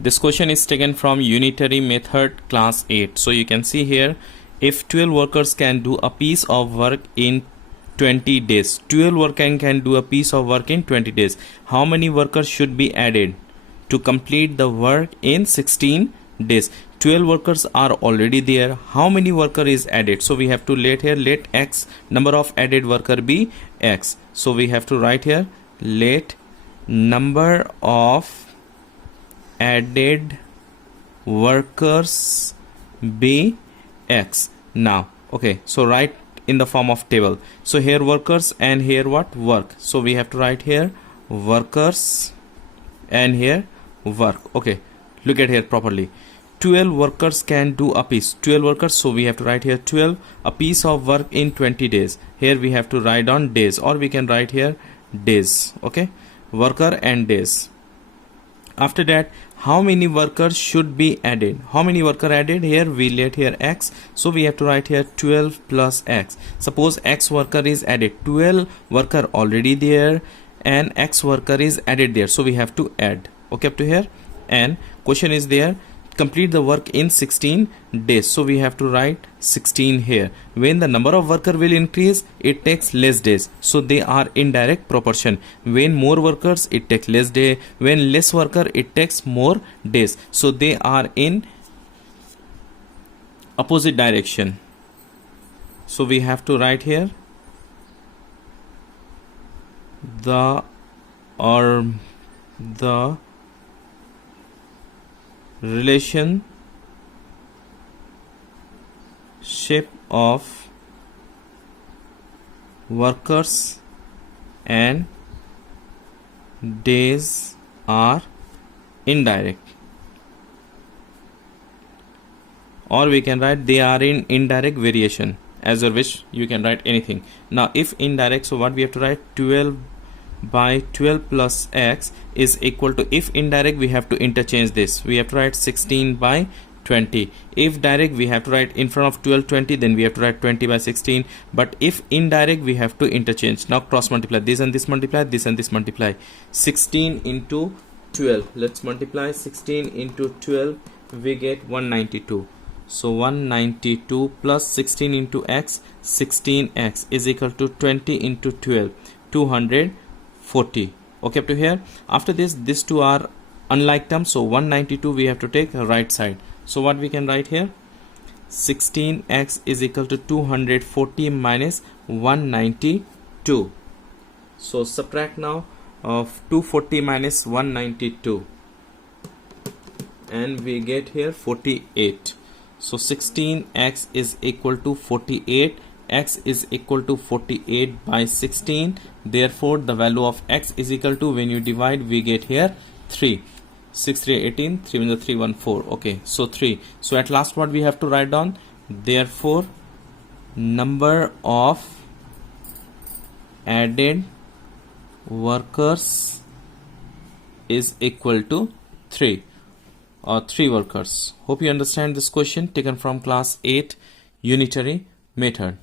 This question is taken from Unitary Method class 8. So you can see here, if 12 workers can do a piece of work in 20 days, 12 workers can do a piece of work in 20 days, how many workers should be added to complete the work in 16 days? 12 workers are already there. How many worker is added? So we have to let x, number of added worker be x. So we have to write here, let number of added workers be x. Now okay, so write in the form of table. So here workers and here what? Work. So we have to write here workers and here work. Okay, look at here properly. 12 workers can do a piece. 12 workers, so we have to write here 12, a piece of work in 20 days. Here we have to write on days, or we can write here days. Okay, worker and days. After that, how many workers should be added? How many worker added? Here we let here x, so we have to write here 12 plus x. Suppose x worker is added, 12 worker already there and x worker is added there, so we have to add. Okay, up to here. And question is there, complete the work in 16 days, so we have to write 16 here. When the number of worker will increase, it takes less days, so they are in direct proportion. When more workers, it takes less day. When less worker, it takes more days, so they are in opposite direction. So we have to write here the relationship of workers and days are indirect, or we can write they are in indirect variation. As your wish, you can write anything. Now if indirect, so what we have to write, 12 by 12 plus x is equal to, if indirect we have to interchange this, we have to write 16 by 20. If direct, we have to write in front of 12 20, then we have to write 20 by 16. But if indirect, we have to interchange. Now cross multiply, this and this multiply, this and this multiply. 16 into 12, let's multiply 16 into 12, we get 192. So 192 plus 16 into x, 16x is equal to 20 into 12, 240. Okay, up to here. After this, these two are unlike terms, so 192 we have to take right side. So what we can write here, 16x is equal to 240 minus 192. So subtract now of 240 minus 192, and we get here 48. So 16x is equal to 48, x is equal to 48 by 16. Therefore the value of x is equal to, when you divide, we get here 3. 6 3 18, 3 1 3 1 4. Okay, so 3. So at last what we have to write down, therefore number of added workers is equal to 3, or 3 workers. Hope you understand this question taken from class 8 Unitary Method.